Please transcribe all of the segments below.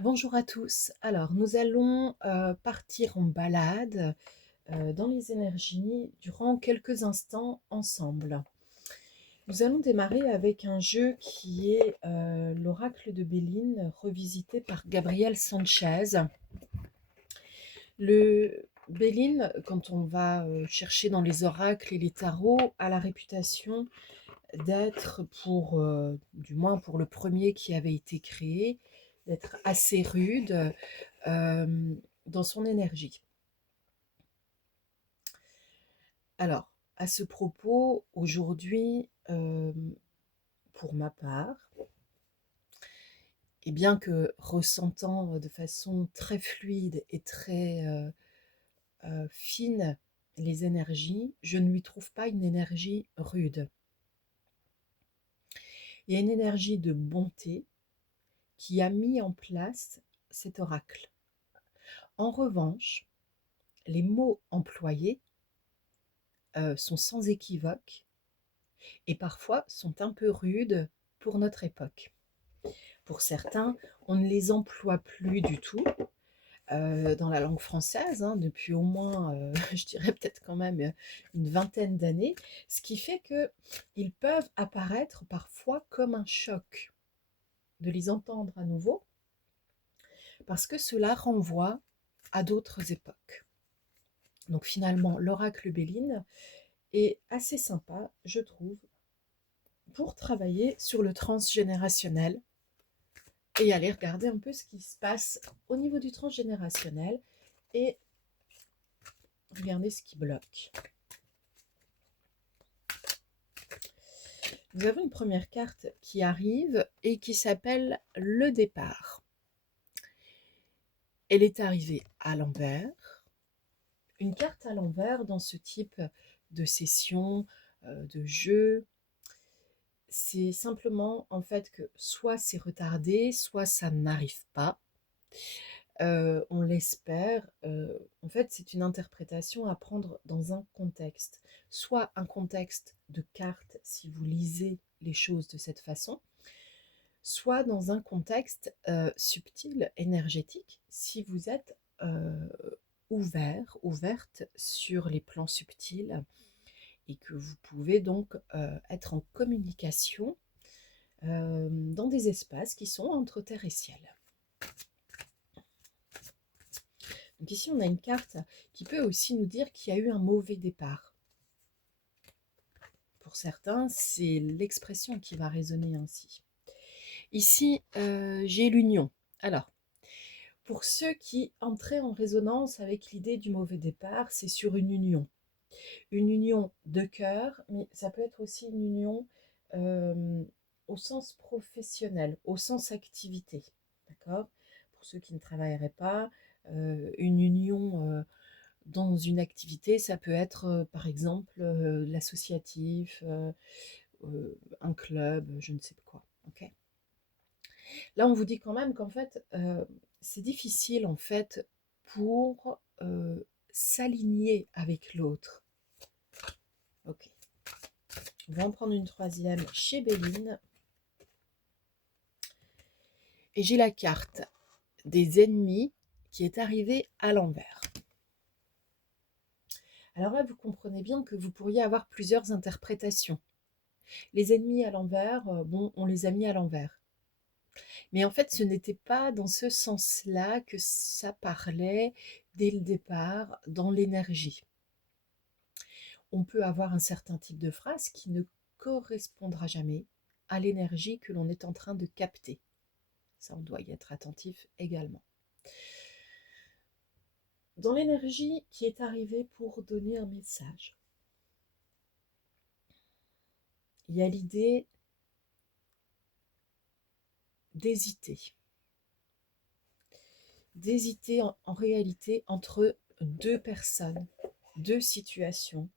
Bonjour à tous. Alors, nous allons partir en balade dans les énergies durant quelques instants ensemble. Nous allons démarrer avec un jeu qui est l'oracle de Béline, revisité par Gabriel Sanchez. Le Béline, quand on va chercher dans les oracles et les tarots, a la réputation d'être, du moins pour le premier qui avait été créé, d'être assez rude euh, dans son énergie. Alors, à ce propos, aujourd'hui, pour ma part, et bien que ressentant de façon très fluide et très fine les énergies, je ne lui trouve pas une énergie rude. Il y a une énergie de bonté qui a mis en place cet oracle. En revanche, les mots employés sont sans équivoque et parfois sont un peu rudes pour notre époque. Pour certains, on ne les emploie plus du tout dans la langue française, hein, depuis au moins, je dirais peut-être quand même une vingtaine d'années, ce qui fait qu'ils peuvent apparaître parfois comme un choc de les entendre à nouveau, parce que cela renvoie à d'autres époques. Donc finalement, l'oracle Béline est assez sympa, je trouve, pour travailler sur le transgénérationnel et aller regarder un peu ce qui se passe au niveau du transgénérationnel et regarder ce qui bloque. Nous avons une première carte qui arrive et qui s'appelle le départ. Elle est arrivée à l'envers. Une carte à l'envers dans ce type de session, de jeu, c'est simplement en fait que soit c'est retardé, soit ça n'arrive pas. On l'espère. En fait, c'est une interprétation à prendre dans un contexte. Soit un contexte de cartes, si vous lisez les choses de cette façon, soit dans un contexte subtil, énergétique, si vous êtes ouverte sur les plans subtils et que vous pouvez donc être en communication dans des espaces qui sont entre terre et ciel. Donc ici, on a une carte qui peut aussi nous dire qu'il y a eu un mauvais départ. Pour certains, c'est l'expression qui va résonner ainsi. Ici, j'ai l'union. Alors, pour ceux qui entraient en résonance avec l'idée du mauvais départ, c'est sur une union. Une union de cœur, mais ça peut être aussi une union euh, au sens professionnel, au sens activité. D'accord? Pour ceux qui ne travailleraient pas, une union dans une activité, ça peut être par exemple l'associatif, un club, je ne sais pas quoi. Ok. Là, on vous dit quand même qu'en fait, c'est difficile en fait pour s'aligner avec l'autre. Ok. On va en prendre une troisième chez Béline. Et j'ai la carte des ennemis qui est arrivée à l'envers. Alors là, vous comprenez bien que vous pourriez avoir plusieurs interprétations. Les ennemis à l'envers, bon, on les a mis à l'envers. Mais en fait, ce n'était pas dans ce sens-là que ça parlait dès le départ dans l'énergie. On peut avoir un certain type de phrase qui ne correspondra jamais à l'énergie que l'on est en train de capter. Ça, on doit y être attentif également. Dans l'énergie qui est arrivée pour donner un message, il y a l'idée d'hésiter. D'hésiter en réalité entre deux personnes, deux situations,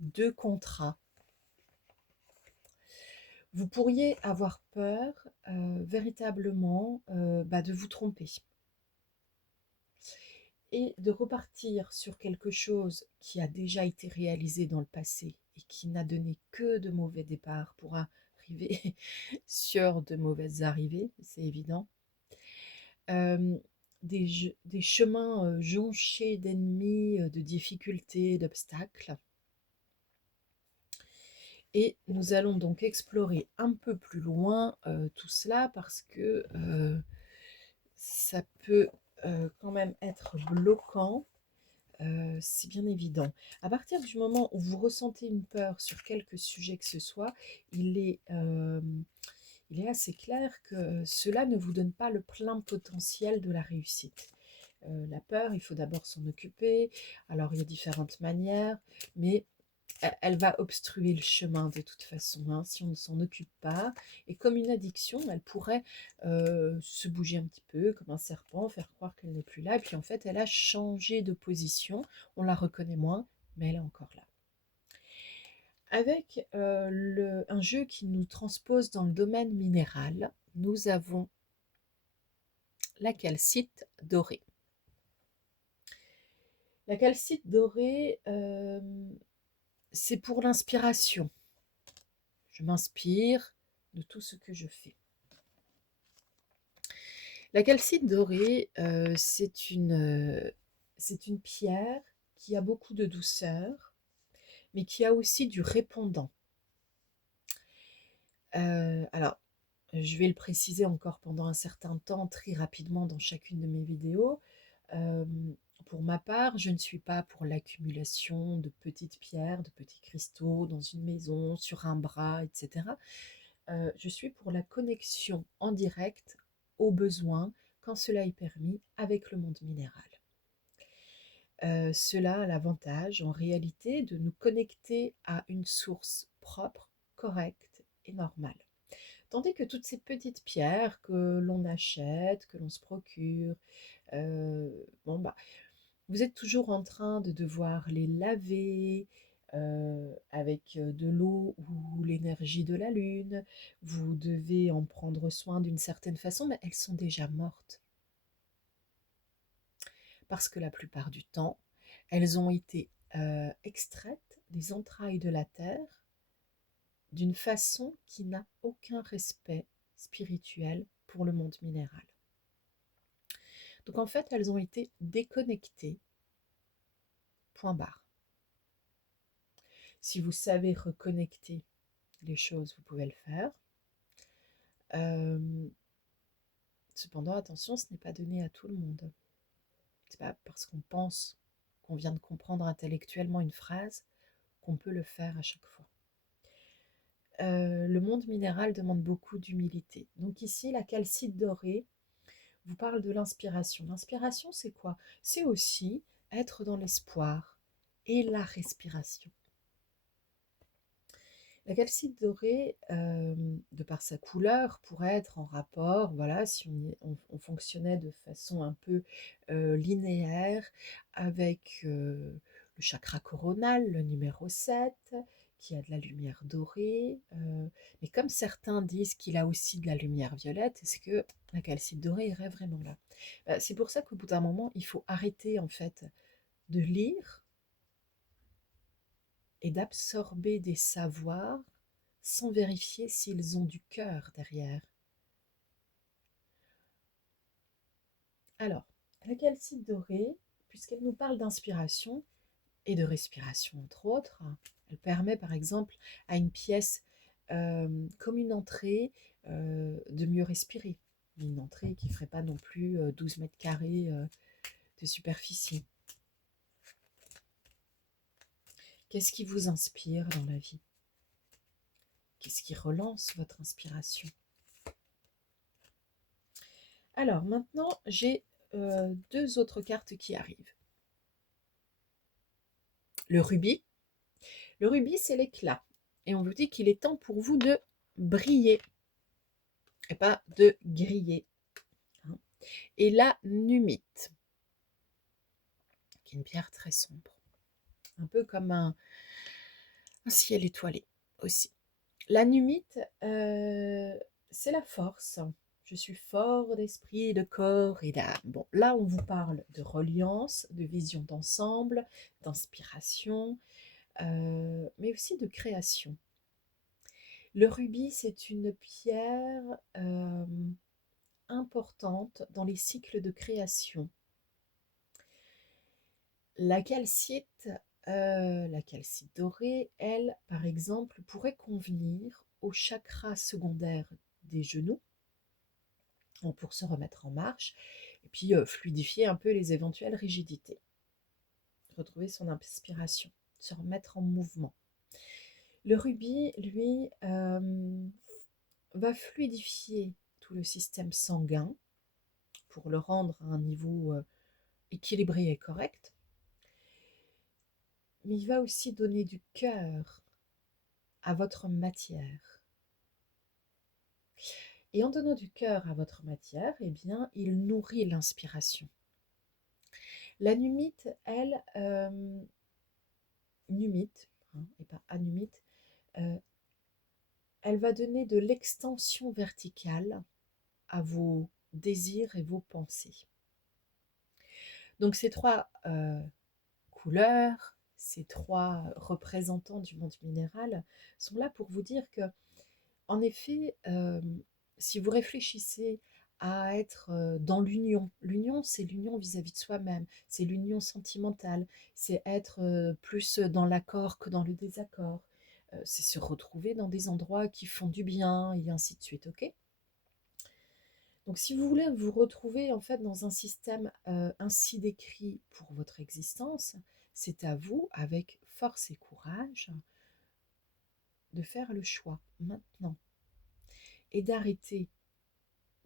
deux contrats. Vous pourriez avoir peur véritablement de vous tromper et de repartir sur quelque chose qui a déjà été réalisé dans le passé et qui n'a donné que de mauvais départs pour arriver sur de mauvaises arrivées, c'est évident. hem, des chemins, jonchés d'ennemis, de difficultés, d'obstacles. Et nous allons donc explorer un peu plus loin, tout cela parce que, ça peut, quand même être bloquant, c'est bien évident. À partir du moment où vous ressentez une peur sur quelque sujet que ce soit, il est, il est assez clair que cela ne vous donne pas le plein potentiel de la réussite. La peur, il faut d'abord s'en occuper. Alors il y a différentes manières, mais elle va obstruer le chemin de toute façon, hein, si on ne s'en occupe pas. Et comme une addiction, elle pourrait se bouger un petit peu, comme un serpent, faire croire qu'elle n'est plus là. Et puis en fait, elle a changé de position. On la reconnaît moins, mais elle est encore là. Avec un jeu qui nous transpose dans le domaine minéral, nous avons la calcite dorée. La calcite dorée, c'est pour l'inspiration. Je m'inspire de tout ce que je fais. La calcite dorée, c'est une pierre qui a beaucoup de douceur, mais qui a aussi du répondant. Alors, je vais le préciser encore pendant un certain temps, très rapidement dans chacune de mes vidéos. Pour ma part, je ne suis pas pour l'accumulation de petites pierres, de petits cristaux dans une maison, sur un bras, etc. Je suis pour la connexion en direct aux besoins, quand cela est permis, avec le monde minéral. Cela a l'avantage, en réalité, de nous connecter à une source propre, correcte et normale. Tandis que toutes ces petites pierres que l'on achète, que l'on se procure, euh, bon bah, vous êtes toujours en train de devoir les laver avec de l'eau ou l'énergie de la lune. Vous devez en prendre soin d'une certaine façon, mais elles sont déjà mortes. Parce que la plupart du temps, elles ont été extraites des entrailles de la terre d'une façon qui n'a aucun respect spirituel pour le monde minéral. Donc en fait, elles ont été déconnectées, point barre. Si vous savez reconnecter les choses, vous pouvez le faire. Cependant, attention, ce n'est pas donné à tout le monde. C'est pas parce qu'on pense qu'on vient de comprendre intellectuellement une phrase qu'on peut le faire à chaque fois. Le monde minéral demande beaucoup d'humilité. Donc ici, la calcite dorée vous parle de l'inspiration. L'inspiration, c'est quoi? C'est aussi être dans l'espoir et la respiration. La calcite dorée, de par sa couleur, pourrait être en rapport, voilà, si on fonctionnait de façon un peu linéaire avec le chakra coronal, le numéro 7, qui a de la lumière dorée. Mais comme certains disent qu'il a aussi de la lumière violette, est-ce que la calcite dorée irait vraiment là? C'est pour ça qu'au bout d'un moment, il faut arrêter en fait de lire et d'absorber des savoirs sans vérifier s'ils ont du cœur derrière. Alors, la calcite dorée, puisqu'elle nous parle d'inspiration et de respiration entre autres, elle permet par exemple à une pièce comme une entrée de mieux respirer. Une entrée qui ne ferait pas non plus 12 mètres carrés de superficie. Qu'est-ce qui vous inspire dans la vie? Qu'est-ce qui relance votre inspiration? Alors maintenant, j'ai deux autres cartes qui arrivent. Le rubis. Le rubis, c'est l'éclat. Et on vous dit qu'il est temps pour vous de briller et pas de griller. Hein. Et la numite, qui est une pierre très sombre. Un peu comme un ciel étoilé aussi. La numite, c'est la force. Je suis fort d'esprit, de corps et d'âme. Bon, là, on vous parle de reliance, de vision d'ensemble, d'inspiration, mais aussi de création. Le rubis, c'est une pierre importante dans les cycles de création. La calcite, la calcite dorée, elle, par exemple, pourrait convenir au chakra secondaire des genoux pour se remettre en marche et puis fluidifier un peu les éventuelles rigidités. Retrouver son inspiration, se remettre en mouvement. Le rubis, lui, va fluidifier tout le système sanguin pour le rendre à un niveau équilibré et correct. Mais il va aussi donner du cœur à votre matière. Et en donnant du cœur à votre matière, eh bien, il nourrit l'inspiration. La numite, elle, numite, et pas anumite, elle va donner de l'extension verticale à vos désirs et vos pensées. Donc ces trois couleurs, ces trois représentants du monde minéral sont là pour vous dire que, en effet, si vous réfléchissez à être dans l'union, l'union c'est l'union vis-à-vis de soi-même, c'est l'union sentimentale, c'est être plus dans l'accord que dans le désaccord, c'est se retrouver dans des endroits qui font du bien et ainsi de suite, ok? Donc si vous voulez vous retrouver en fait dans un système ainsi décrit pour votre existence, c'est à vous, avec force et courage, de faire le choix maintenant et d'arrêter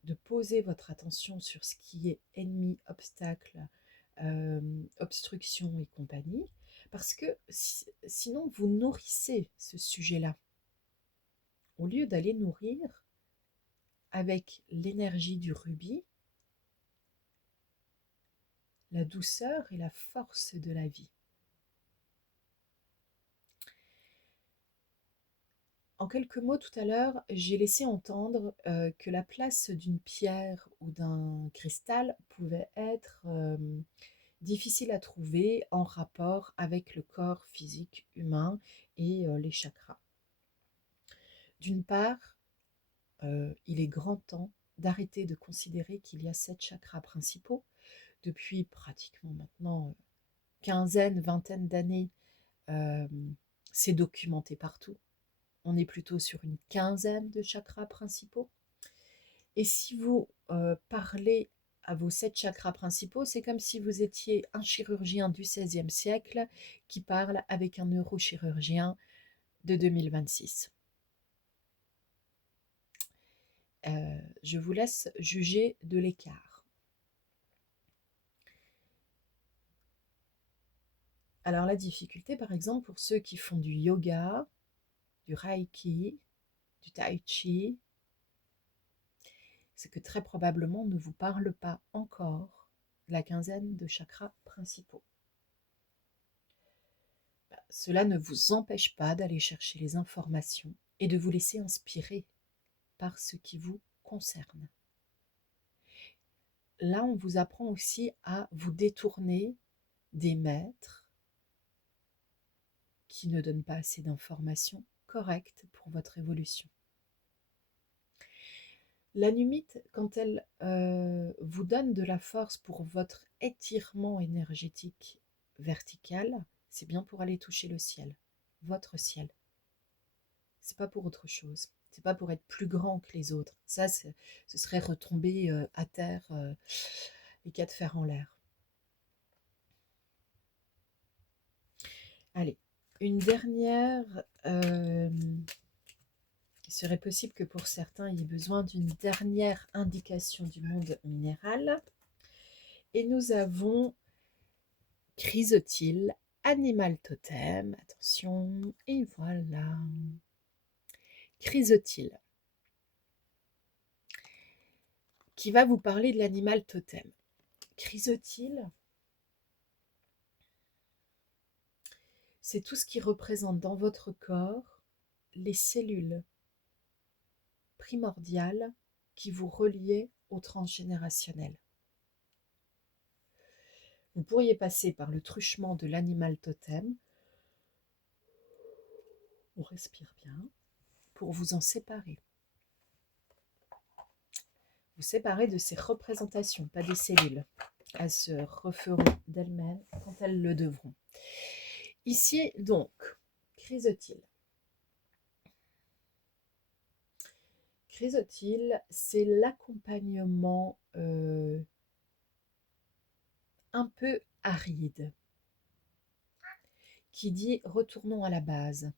de poser votre attention sur ce qui est ennemi, obstacle, obstruction et compagnie, parce que sinon vous nourrissez ce sujet-là, au lieu d'aller nourrir avec l'énergie du rubis, la douceur et la force de la vie. En quelques mots, tout à l'heure, j'ai laissé entendre que la place d'une pierre ou d'un cristal pouvait être difficile à trouver en rapport avec le corps physique humain et les chakras. D'une part, il est grand temps d'arrêter de considérer qu'il y a 7 chakras principaux. Depuis pratiquement maintenant quinzaine, vingtaine d'années, c'est documenté partout. On est plutôt sur une quinzaine de chakras principaux. Et si vous parlez à vos 7 chakras principaux, c'est comme si vous étiez un chirurgien du XVIe siècle qui parle avec un neurochirurgien de 2026. Je vous laisse juger de l'écart. Alors la difficulté, par exemple, pour ceux qui font du yoga, du reiki, du tai chi, c'est que très probablement on ne vous parle pas encore de la quinzaine de chakras principaux. Cela ne vous empêche pas d'aller chercher les informations et de vous laisser inspirer par ce qui vous concerne. Là, on vous apprend aussi à vous détourner des maîtres qui ne donnent pas assez d'informations correctes pour votre évolution. La numite, quand elle vous donne de la force pour votre étirement énergétique vertical, c'est bien pour aller toucher le ciel, votre ciel. C'est pas pour autre chose. C'est pas pour être plus grand que les autres. Ça, ce serait retomber à terre les quatre fers en l'air. Allez, une dernière. Il serait possible que pour certains, il y ait besoin d'une dernière indication du monde minéral. Et nous avons chrysotile, animal totem. Attention, et voilà. Chrysotile, qui va vous parler de l'animal totem. Chrysotile, c'est tout ce qui représente dans votre corps les cellules primordiales qui vous reliaient au transgénérationnel. Vous pourriez passer par le truchement de l'animal totem, on respire bien, pour vous en séparer. vous séparer de ces représentations, pas des cellules. Elles se referont d'elles-mêmes quand elles le devront. Ici, donc, chrysotile. Chrysotile, c'est l'accompagnement un peu aride qui dit retournons à la base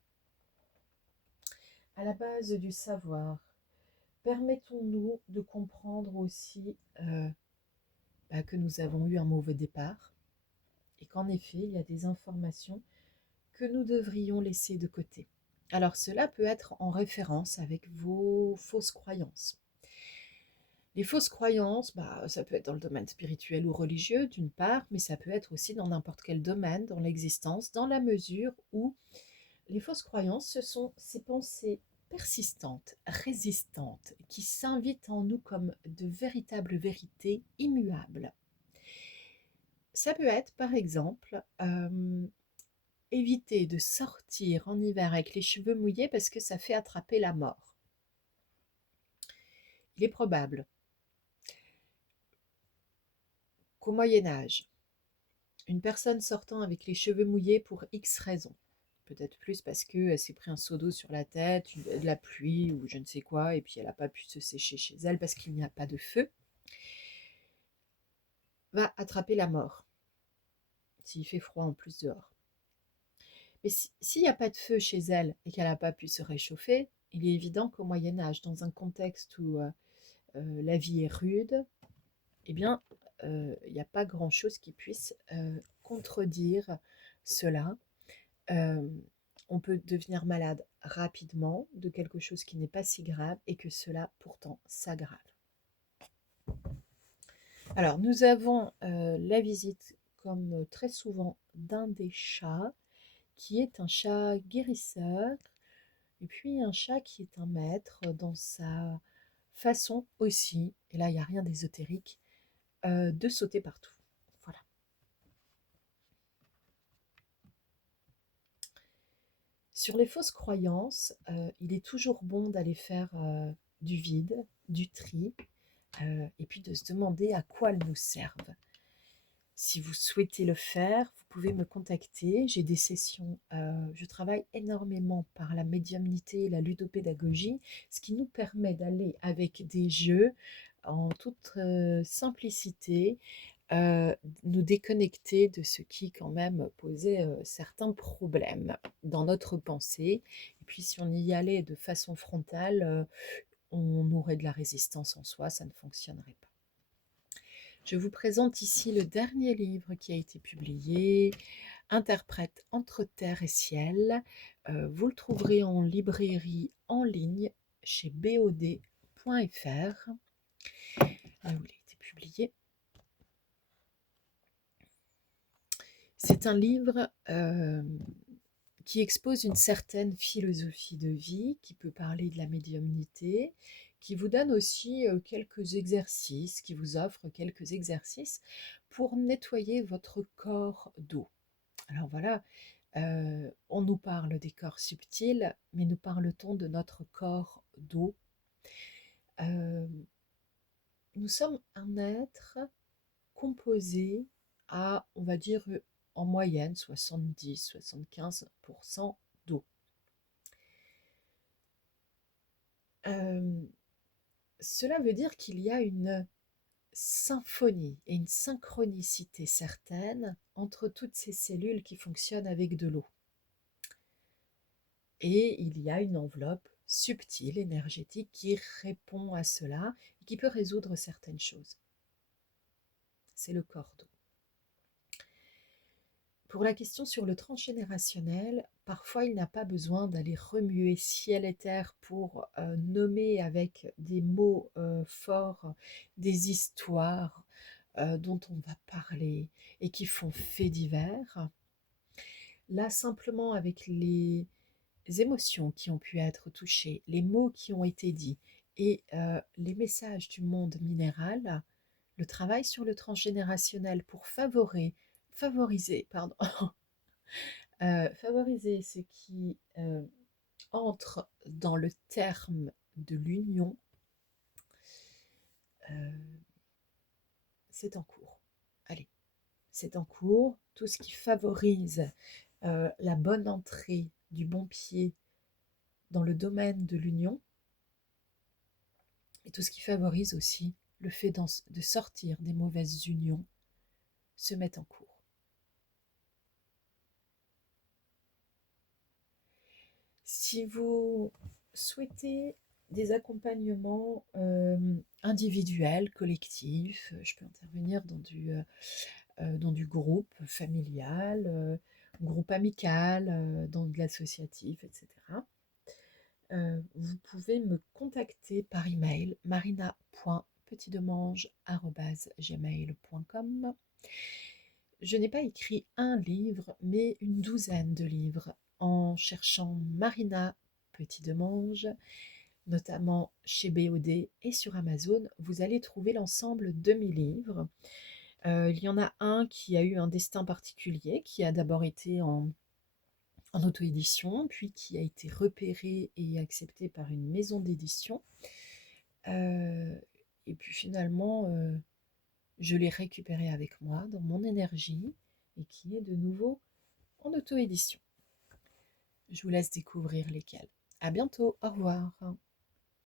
du savoir. Permettons-nous de comprendre aussi que nous avons eu un mauvais départ et qu'en effet, il y a des informations que nous devrions laisser de côté. Alors cela peut être en référence avec vos fausses croyances. Les fausses croyances, ça peut être dans le domaine spirituel ou religieux d'une part, mais ça peut être aussi dans n'importe quel domaine, dans l'existence, dans la mesure où les fausses croyances, ce sont ces pensées persistantes, résistantes, qui s'invitent en nous comme de véritables vérités immuables. Ça peut être, par exemple, éviter de sortir en hiver avec les cheveux mouillés parce que ça fait attraper la mort. Il est probable qu'au Moyen Âge, une personne sortant avec les cheveux mouillés pour X raisons, peut-être plus parce qu'elle s'est pris un seau d'eau sur la tête, de la pluie ou je ne sais quoi, et puis elle n'a pas pu se sécher chez elle parce qu'il n'y a pas de feu, va attraper la mort, s'il fait froid en plus dehors. Mais s'il n'y a pas de feu chez elle et qu'elle n'a pas pu se réchauffer, il est évident qu'au Moyen Âge, dans un contexte où la vie est rude, eh bien, il n'y a pas grand-chose qui puisse contredire cela. On peut devenir malade rapidement de quelque chose qui n'est pas si grave et que cela pourtant s'aggrave. Alors, nous avons la visite, comme très souvent, d'un des chats, qui est un chat guérisseur, et puis un chat qui est un maître dans sa façon aussi, et là il n'y a rien d'ésotérique, de sauter partout. Voilà. Sur les fausses croyances, il est toujours bon d'aller faire du vide, du tri, et puis de se demander à quoi elles nous servent. Si vous souhaitez le faire, vous pouvez me contacter. J'ai des sessions, je travaille énormément par la médiumnité et la ludopédagogie, ce qui nous permet d'aller avec des jeux en toute simplicité, nous déconnecter de ce qui quand même posait certains problèmes dans notre pensée. Et puis si on y allait de façon frontale, on aurait de la résistance en soi, ça ne fonctionnerait pas. Je vous présente ici le dernier livre qui a été publié, Interprète entre terre et ciel. Vous le trouverez en librairie en ligne chez bod.fr. Là où il a été publié. C'est un livre qui expose une certaine philosophie de vie, qui peut parler de la médiumnité, qui vous donne aussi quelques exercices, qui vous offre quelques exercices pour nettoyer votre corps d'eau. Alors voilà, on nous parle des corps subtils, mais nous parle-t-on de notre corps d'eau? Nous sommes un être composé à, on va dire, en moyenne 70-75% d'eau. Cela veut dire qu'il y a une symphonie et une synchronicité certaine entre toutes ces cellules qui fonctionnent avec de l'eau. Et il y a une enveloppe subtile, énergétique, qui répond à cela et qui peut résoudre certaines choses. C'est le corps d'eau. Pour la question sur le transgénérationnel, parfois il n'a pas besoin d'aller remuer ciel et terre pour nommer avec des mots forts des histoires dont on va parler et qui font fait divers. Là, simplement avec les émotions qui ont pu être touchées, les mots qui ont été dits et les messages du monde minéral, le travail sur le transgénérationnel pour favoriser favoriser ce qui entre dans le terme de l'union c'est en cours. Allez, c'est en cours. Tout ce qui favorise la bonne entrée du bon pied dans le domaine de l'union et tout ce qui favorise aussi le fait de sortir des mauvaises unions se met en cours. Si vous souhaitez des accompagnements individuels, collectifs, je peux intervenir dans du groupe familial, groupe amical, dans de l'associatif, etc. Vous pouvez me contacter par email marina.petitdemange@gmail.com. Je n'ai pas écrit un livre, mais une douzaine de livres. En cherchant Marina Petit Demange, notamment chez BOD et sur Amazon, vous allez trouver l'ensemble de mes livres. Il y en a un qui a eu un destin particulier, qui a d'abord été en auto-édition, puis qui a été repéré et accepté par une maison d'édition. Et puis finalement, je l'ai récupéré avec moi dans mon énergie et qui est de nouveau en auto-édition. Je vous laisse découvrir lesquels. À bientôt, au revoir.